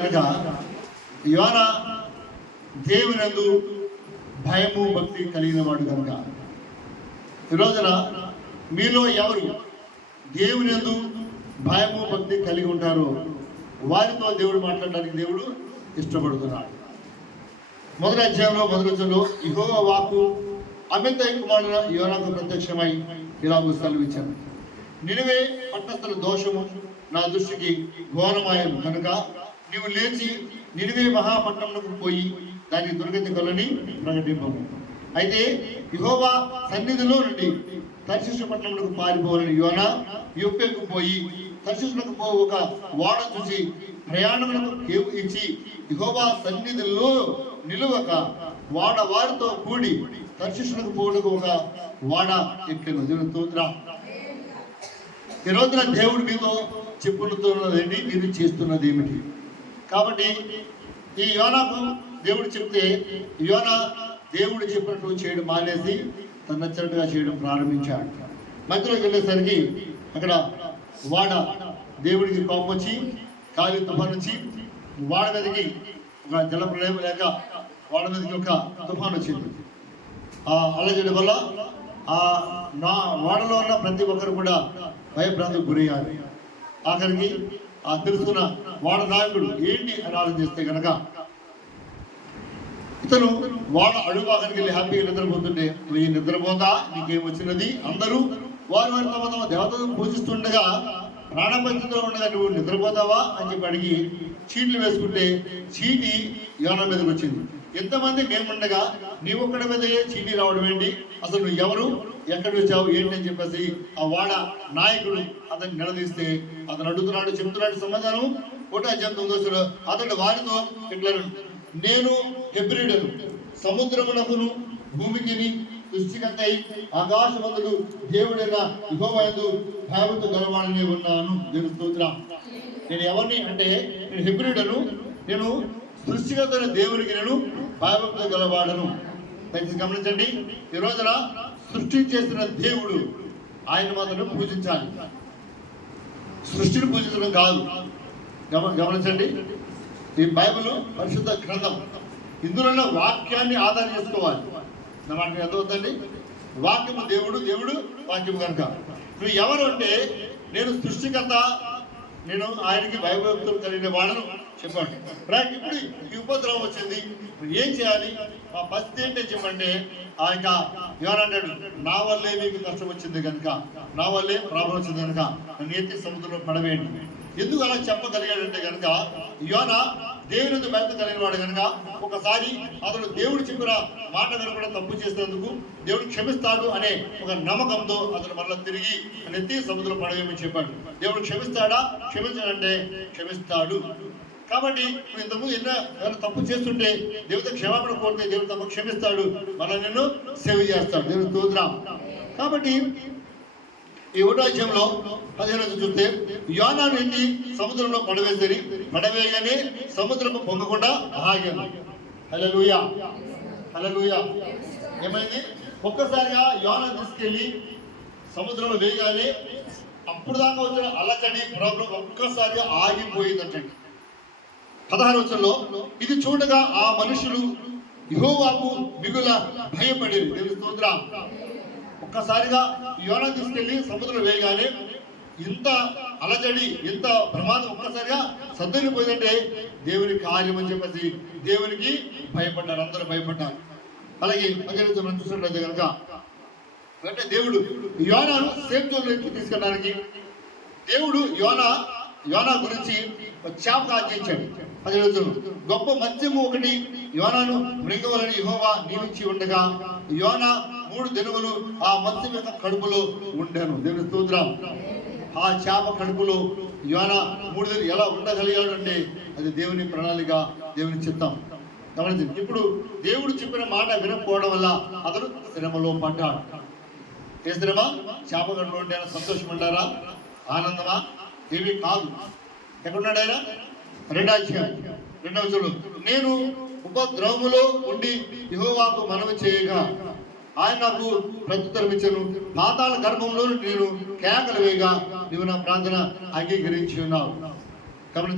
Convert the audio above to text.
కనుక యోన దేవునందు భయము భక్తి కలిగిన వాడు కనుక. ఈ రోజున మీలో ఎవరు దేవునందు భయము భక్తి కలిగి ఉంటారో వారితో దేవుడు మాట్లాడడానికి దేవుడు ఇష్టపడుతున్నాడు. మొదటి అధ్యాయంలో మొదటి వచ్చంలో ఇహో వాకు అమిత కుమారుడు యువరాకు ప్రత్యక్షమై ఇలాగూ సెలవిచ్చాను. నిలువే పట్టస్థల దోషము నా దృష్టికి ఘోరమాయను. కనుక నీవు లేచి నిడివే మహాపట్నంలోకి పోయి దానికి దుర్గతి కొలని ప్రకటింపము. అయితే యెహోవా సన్నిధిలో నుండి తర్శిష పట్టణంలోకి పారిపోవాలని యోన యొప్పకు పోయి తర్శిషులకు పో ఒక వాడ చూసి ప్రయాణములకు కేవు ఇచ్చి యెహోవా సన్నిధిలో నిలువక వాడ వారితో కూడి తర్శిషులకు పోవడానికి ఒక వాడ ఎక్కెను. దేవుని స్తోత్రం. ఈ రోజున దేవుడు మీతో చెప్పుతున్నది మీరు చేస్తున్నది ఏమిటి? కాబట్టి ఈ యోనాకు దేవుడు చెప్తే యోన దేవుడు చెప్పినట్టు చేయడం మానేసి తన నచ్చినట్టుగా చేయడం ప్రారంభించాడు. మధ్యలోకి వెళ్ళేసరికి అక్కడ వాడ దేవుడికి కోపం వచ్చి కాలి తుఫాన్ వచ్చి వాడ మీదకి ఒక జల ప్రళయం లేక వాడ మీదకి ఒక తుఫాన్ వచ్చింది. ఆ అలజడి వల్ల ఆ నా వాడలో ఉన్న ప్రతి ఒక్కరు కూడా భయభ్రాంతికి గురయ్యారు. ఆఖరికి ఆ తెలుసున్న వాడ నాయకుడు ఏంటి అని ఆలోచిస్తే కనుక ఇతను వాళ్ళ అడుగువాకానికి వెళ్ళి హ్యాపీగా నిద్రపోతుంటే నువ్వు నిద్రపోతా నీకేం వచ్చినది? అందరూ వారు వారి తమ తమ దేవతను పూజిస్తుండగా ప్రాణపంచంలో ఉండగా నువ్వు నిద్రపోతావా? అని చెప్పి అడిగి చీట్లు వేసుకుంటే చీటి యోన మీదకి వచ్చింది. ఎంతమంది మేముండగా నీ ఒక్కడి మీద చీటీ రావడం ఏంటి? అసలు నువ్వు ఎవరు? ఎక్కడి వచ్చావు ఏంటి అని చెప్పేసి ఆ వాడ నాయకుడు అతన్ని నిలదీస్తే అతను అడుగుతున్నాడు చెబుతున్నాడు సమాధానం. కోటా చెప్తుంది అతడు వారితో ఇట్లా నేను హెబ్రిడను సముద్రమునకును భూమికిని సృష్టికర్తై ఆకాశవంతుడు దేవుడైన యుగవయందు భయవంతు గలవాడనే ఉన్నాను. నేను స్తోత్రం. నేను ఎవరిని అంటే నేను హెబ్రిడను నేను సృష్టికర్తైన దేవునికి నేను భయభక్తులు గలవాడను దయచేసి గమనించండి. ఈ రోజున సృష్టి చేసిన దేవుడు ఆయన మాత్రం పూజించాలి. సృష్టిని పూజించడం కాదు. గమ గమనించండి. ఈ బైబిల్ పరిశుద్ధ గ్రంథం. ఇందులో వాక్యాన్ని ఆధారం చేసుకోవాలి. నా మాట ఎంత వాక్యము దేవుడు దేవుడు వాక్యము కనుక. నువ్వు ఎవరు అంటే నేను సృష్టికర్త నేను ఆయనకి భయభక్తులు కలిగిన వాళ్ళను చెప్పండి. రైట్ ఇప్పుడు ఈ ఉపద్రవం వచ్చింది. ఇప్పుడు ఏం చేయాలి? మా పరిస్థితి ఏంటి చెప్పండి. ఆ యొక్క ఎవరంటాడు నా వల్లే మీకు కష్టం వచ్చింది కనుక. నా వల్లే ప్రాబ్లం వచ్చింది కనుక. నన్ను ఎత్తి సముద్రంలో పడవేయండి. ఎందుకు అలా చెప్పగలిగాడంటే కనుక యోన దేవుని ఎందుకు కలిగిన వాడు కనుక ఒకసారి అతను దేవుడు చెప్పిన మాట కూడా తప్పు చేసినందుకు దేవుడు క్షమిస్తాడు అనే ఒక నమ్మకంతో అతను మరలా తిరిగి నెత్తి సముద్రం పడవేమని చెప్పాడు. దేవుడు క్షమిస్తాడా? క్షమించాడంటే క్షమిస్తాడు. కాబట్టి నువ్వు ఇంతకుముందు ఎన్నో తప్పు చేస్తుంటే దేవుడితో క్షమాపణ కోరితే దేవుడు తప్పు క్షమిస్తాడు. మన నిన్ను సేవ చేస్తాడు. దేవుడు చూద్దాం కాబట్టి ఈ ఒకటాజ్యంలో పదిహేను చూస్తే యోనా వెళ్ళి సముద్రంలో పడవేసరి. పడవేయగానే సముద్రము పొంగకుండా ఆగాను. హల్లెలూయా. హల్లెలూయా. ఏమైంది? ఒక్కసారిగా యోనా తీసుకెళ్ళి సముద్రంలో వేయగానే అప్పుడు దాకా వచ్చిన అలచడి ప్రాబ్లం ఒక్కసారిగా ఆగిపోయిందంటండి. పదహారు వచ్చంలో ఇది చూడగా ఆ మనుషులు యహోవాకు మిగుల భయపడి స్తోత్ర. ఒక్కసారిగా యోన తీసుకెళ్ళి సముద్రం వేయగానే ఇంత అలజడి ఇంత ప్రమాదం ఒక్కసారిగా సర్దునిపోయిందంటే దేవుని కార్యం అని చెప్పేసి దేవునికి భయపడ్డారు అందరూ భయపడ్డారు. అలాగే పదిహేను మనం చూసినట్లయితే కనుక అంటే దేవుడు యోనాను సేఫ్ జోన్లోకి తీసుకెళ్ళడానికి దేవుడు యోన యోనా గురించి ఒక చేప ఆజ్ఞించాడు అది గొప్ప మత్స్యము ఒకటి. యోనను మృగవలని యహోవా నియమించి ఉండగా. యోన మూడు దినములు ఆ మత్స్యం యొక్క కడుపులో ఉండాను. దేవుని స్తోత్రం. ఆ చేప కడుపులో యోన మూడు దిన ఎలా ఉండగలిగాడు అంటే అది దేవుని ప్రణాళిక దేవుని చిత్తం. గమనించి ఇప్పుడు దేవుడు చెప్పిన మాట వినకపోవడం వల్ల అతను శ్రమలో పడ్డాడు. ఏ శ్రమ? చేప కడుపులో ఉంటే సంతోషం అంటారా? ఆనందమా? ఏమీ కాదు. ఎక్కడున్నాడు ఆయన? రెండో రెండవ చూడు నేను ఉపద్రవములో ఉండి యహోవాకు మనవి చేయగా ఆయన నాకు ప్రత్యుత్తరమిచ్చను పాతాల గర్భంలో నేను కేకలు వేయగా నువ్వు నా ప్రార్థన అంగీకరించి ఉన్నావు గమనించ